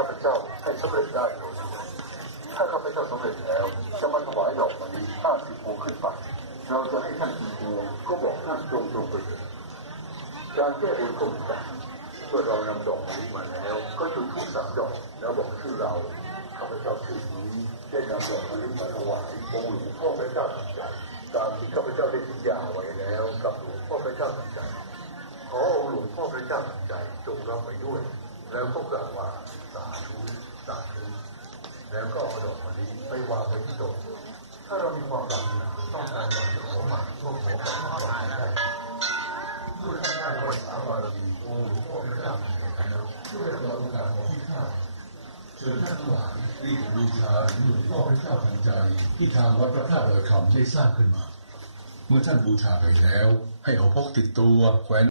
ข้าพเจ้าให้สำเร็จได้โดยดีถ้าข้าพเจ้าสำเร็จแล้ว จะมาถวายดอกมะลิห้าสิบพวงขึ้นไปเราจะให้ท่านกี่พวงก็บอกท่านตรงตรงไปการแก้บนของต่าเมื่อเรานำดอกมะลิมาแล้ว ก็จุดทูปสามดอกแล้วบอกชื่อเราข้าพเจ้าชื่อนี้ได้นำดอกมะลิมาถวายองค์หลวงพ่อพระเจ้าตัดใจตามที่ข้าพเจ้าได้สัญญาไว้แล้วกับหลวงพ่อพระเจ้าตัดใจขอองค์หลวงพ่อพระเจ้าตัดใจจงรับไปด้วย แล้วก็กล่าวว่า แล้วก็เอาดอกมะลิไปวางไว้ที่โต๊ะถ้าเรามีความปรารถนาต้องการอยากจะขอหมายพวกขอความปรารถนาได้ด้วยข้าพเจ้ารักษาบารมีองค์หลวงพ่อพระเจ้าทันใจแล้วด้วยเราต้องการของที่ข้าเชิญท่านทั้งหลายรีบบูชาหลวงพ่อพระเจ้าทันใจที่ทางวัดพระธาตุดอยคำได้สร้างขึ้นมา เมื่อท่านบูชาไปแล้ว ให้เอาพกติดตัวแขวน